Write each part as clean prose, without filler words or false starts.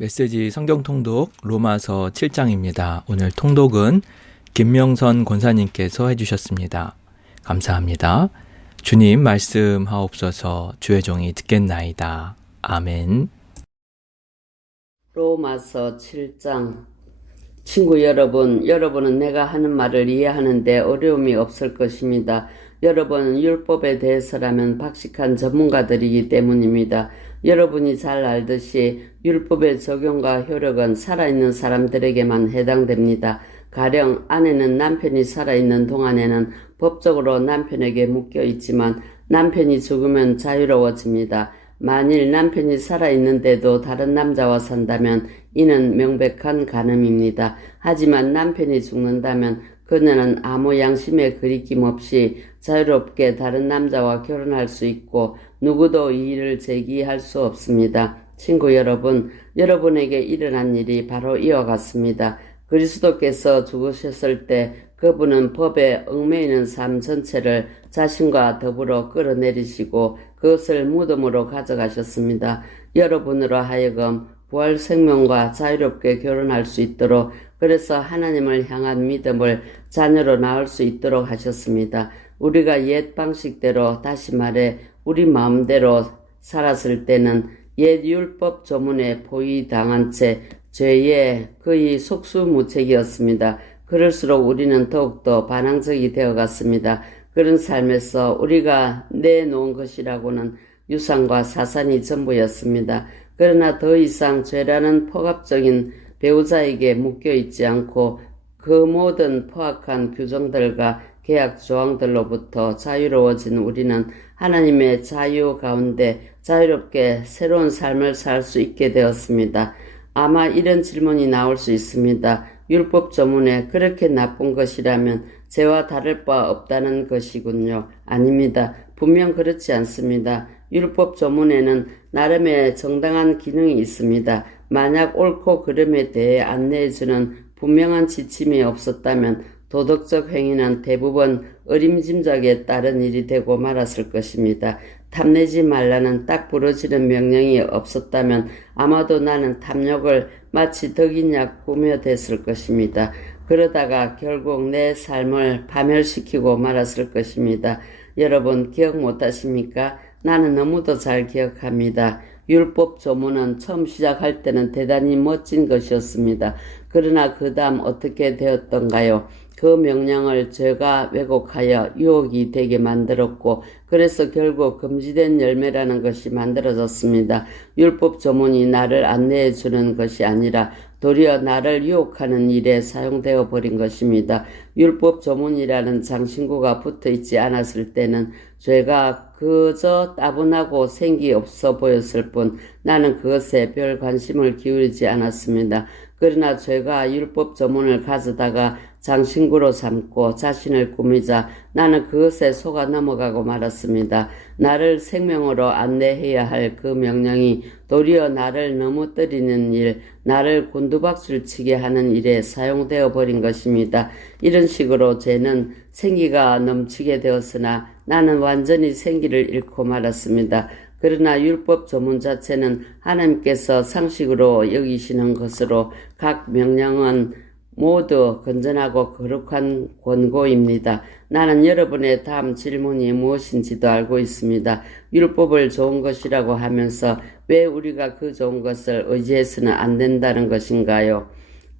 메시지 성경 통독 로마서 7장입니다. 오늘 통독은 김명선 권사님께서 해주셨습니다. 감사합니다. 주님 말씀하옵소서. 주의 종이 듣겠나이다. 아멘. 로마서 7장. 친구 여러분, 여러분은 내가 하는 말을 이해하는데 어려움이 없을 것입니다. 여러분은 율법에 대해서라면 박식한 전문가들이기 때문입니다. 여러분이 잘 알듯이 율법의 적용과 효력은 살아있는 사람들에게만 해당됩니다. 가령 아내는 남편이 살아있는 동안에는 법적으로 남편에게 묶여 있지만 남편이 죽으면 자유로워집니다. 만일 남편이 살아있는데도 다른 남자와 산다면 이는 명백한 간음입니다. 하지만 남편이 죽는다면 그녀는 아무 양심의 거리낌 없이 자유롭게 다른 남자와 결혼할 수 있고 누구도 이의를 제기할 수 없습니다. 친구 여러분, 여러분에게 일어난 일이 바로 이와 같습니다. 그리스도께서 죽으셨을 때 그분은 법에 얽매이는 삶 전체를 자신과 더불어 끌어내리시고 그것을 무덤으로 가져가셨습니다. 여러분으로 하여금 부활 생명과 자유롭게 결혼할 수 있도록, 그래서 하나님을 향한 믿음을 자녀로 낳을 수 있도록 하셨습니다. 우리가 옛 방식대로, 다시 말해 우리 마음대로 살았을 때는 옛 율법 조문에 포위당한 채 죄에 거의 속수무책이었습니다. 그럴수록 우리는 더욱더 반항적이 되어갔습니다. 그런 삶에서 우리가 내놓은 것이라고는 유산과 사산이 전부였습니다. 그러나 더 이상 죄라는 포갑적인 배우자에게 묶여있지 않고 그 모든 포악한 규정들과 계약 조항들로부터 자유로워진 우리는 하나님의 자유 가운데 자유롭게 새로운 삶을 살 수 있게 되었습니다. 아마 이런 질문이 나올 수 있습니다. 율법 조문에 그렇게 나쁜 것이라면 죄와 다를 바 없다는 것이군요. 아닙니다. 분명 그렇지 않습니다. 율법 조문에는 나름의 정당한 기능이 있습니다. 만약 옳고 그름에 대해 안내해주는 분명한 지침이 없었다면 도덕적 행위는 대부분 어림짐작에 따른 일이 되고 말았을 것입니다. 탐내지 말라는 딱 부러지는 명령이 없었다면 아마도 나는 탐욕을 마치 덕인 약 구며댔을 것입니다. 그러다가 결국 내 삶을 파멸시키고 말았을 것입니다. 여러분 기억 못하십니까? 나는 너무도 잘 기억합니다. 율법 조문은 처음 시작할 때는 대단히 멋진 것이었습니다. 그러나 그 다음 어떻게 되었던가요? 그 명령을 죄가 왜곡하여 유혹이 되게 만들었고, 그래서 결국 금지된 열매라는 것이 만들어졌습니다. 율법 조문이 나를 안내해 주는 것이 아니라 도리어 나를 유혹하는 일에 사용되어 버린 것입니다. 율법 조문이라는 장신구가 붙어 있지 않았을 때는 죄가 그저 따분하고 생기 없어 보였을 뿐 나는 그것에 별 관심을 기울이지 않았습니다. 그러나 죄가 율법 조문을 가져다가 장신구로 삼고 자신을 꾸미자 나는 그것에 속아 넘어가고 말았습니다. 나를 생명으로 안내해야 할 그 명령이 도리어 나를 넘어뜨리는 일, 나를 곤두박질 치게 하는 일에 사용되어 버린 것입니다. 이런 식으로 죄는 생기가 넘치게 되었으나 나는 완전히 생기를 잃고 말았습니다. 그러나 율법 조문 자체는 하나님께서 상식으로 여기시는 것으로 각 명령은 모두 건전하고 거룩한 권고입니다. 나는 여러분의 다음 질문이 무엇인지도 알고 있습니다. 율법을 좋은 것이라고 하면서 왜 우리가 그 좋은 것을 의지해서는 안 된다는 것인가요?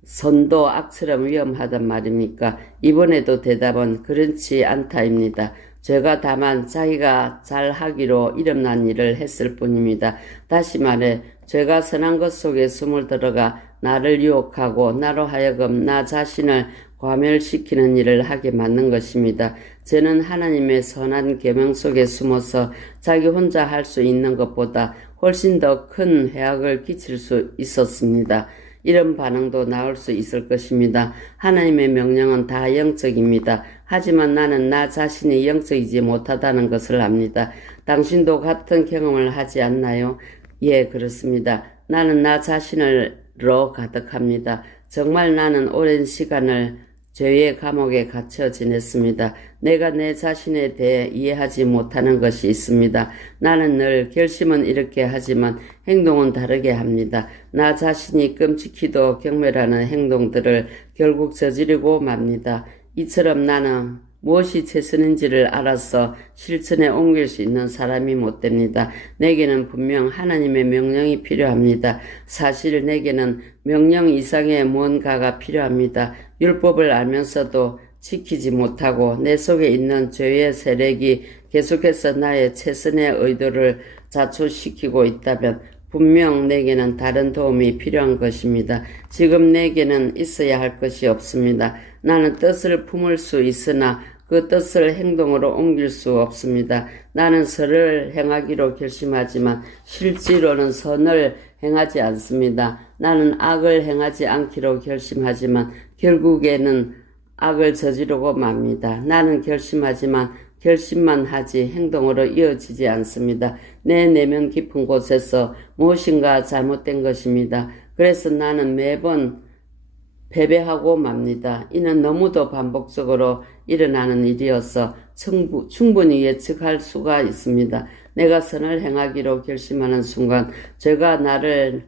선도 악처럼 위험하단 말입니까? 이번에도 대답은 그렇지 않다입니다. 죄가 다만 자기가 잘하기로 이름난 일을 했을 뿐입니다. 다시 말해 죄가 선한 것 속에 숨을 들어가 나를 유혹하고 나로 하여금 나 자신을 과멸시키는 일을 하게 만든 것입니다. 죄는 하나님의 선한 계명 속에 숨어서 자기 혼자 할 수 있는 것보다 훨씬 더 큰 해악을 끼칠 수 있었습니다. 이런 반응도 나올 수 있을 것입니다. 하나님의 명령은 다 영적입니다. 하지만 나는 나 자신이 영적이지 못하다는 것을 압니다. 당신도 같은 경험을 하지 않나요? 예, 그렇습니다. 나는 나 자신으로 가득합니다. 정말 나는 오랜 시간을 죄의 감옥에 갇혀 지냈습니다. 내가 내 자신에 대해 이해하지 못하는 것이 있습니다. 나는 늘 결심은 이렇게 하지만 행동은 다르게 합니다. 나 자신이 끔찍히도 경멸하는 행동들을 결국 저지르고 맙니다. 이처럼 나는 무엇이 최선인지를 알아서 실천에 옮길 수 있는 사람이 못 됩니다. 내게는 분명 하나님의 명령이 필요합니다. 사실 내게는 명령 이상의 뭔가가 필요합니다. 율법을 알면서도 지키지 못하고 내 속에 있는 죄의 세력이 계속해서 나의 최선의 의도를 자초시키고 있다면 분명 내게는 다른 도움이 필요한 것입니다. 지금 내게는 있어야 할 것이 없습니다. 나는 뜻을 품을 수 있으나 그 뜻을 행동으로 옮길 수 없습니다. 나는 선을 행하기로 결심하지만 실제로는 선을 행하지 않습니다. 나는 악을 행하지 않기로 결심하지만 결국에는 악을 저지르고 맙니다. 나는 결심하지만 결심만 하지 행동으로 이어지지 않습니다. 내 내면 깊은 곳에서 무엇인가 잘못된 것입니다. 그래서 나는 매번 패배하고 맙니다. 이는 너무도 반복적으로 일어나는 일이어서 충분히 예측할 수가 있습니다. 내가 선을 행하기로 결심하는 순간 죄가 나를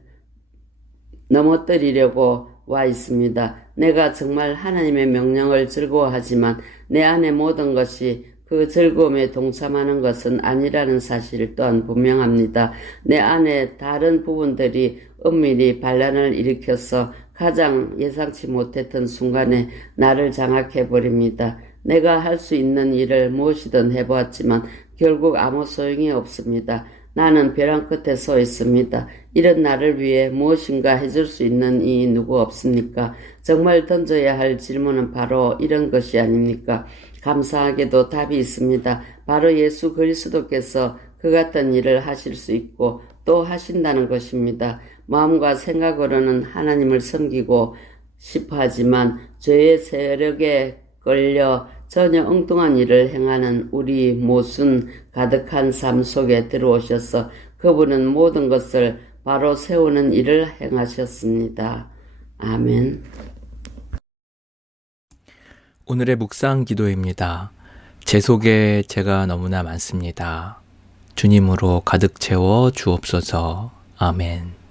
넘어뜨리려고 와 있습니다. 내가 정말 하나님의 명령을 즐거워하지만 내 안의 모든 것이 그 즐거움에 동참하는 것은 아니라는 사실 또한 분명합니다. 내 안에 다른 부분들이 은밀히 반란을 일으켜서 가장 예상치 못했던 순간에 나를 장악해버립니다. 내가 할 수 있는 일을 무엇이든 해보았지만 결국 아무 소용이 없습니다. 나는 벼랑 끝에 서 있습니다. 이런 나를 위해 무엇인가 해줄 수 있는 이 누구 없습니까? 정말 던져야 할 질문은 바로 이런 것이 아닙니까? 감사하게도 답이 있습니다. 바로 예수 그리스도께서 그 같은 일을 하실 수 있고 또 하신다는 것입니다. 마음과 생각으로는 하나님을 섬기고 싶어 하지만 죄의 세력에 끌려 전혀 엉뚱한 일을 행하는 우리 모순 가득한 삶 속에 들어오셔서 그분은 모든 것을 바로 세우는 일을 행하셨습니다. 아멘. 오늘의 묵상 기도입니다. 제 속에 죄가 너무나 많습니다. 주님으로 가득 채워 주옵소서. 아멘.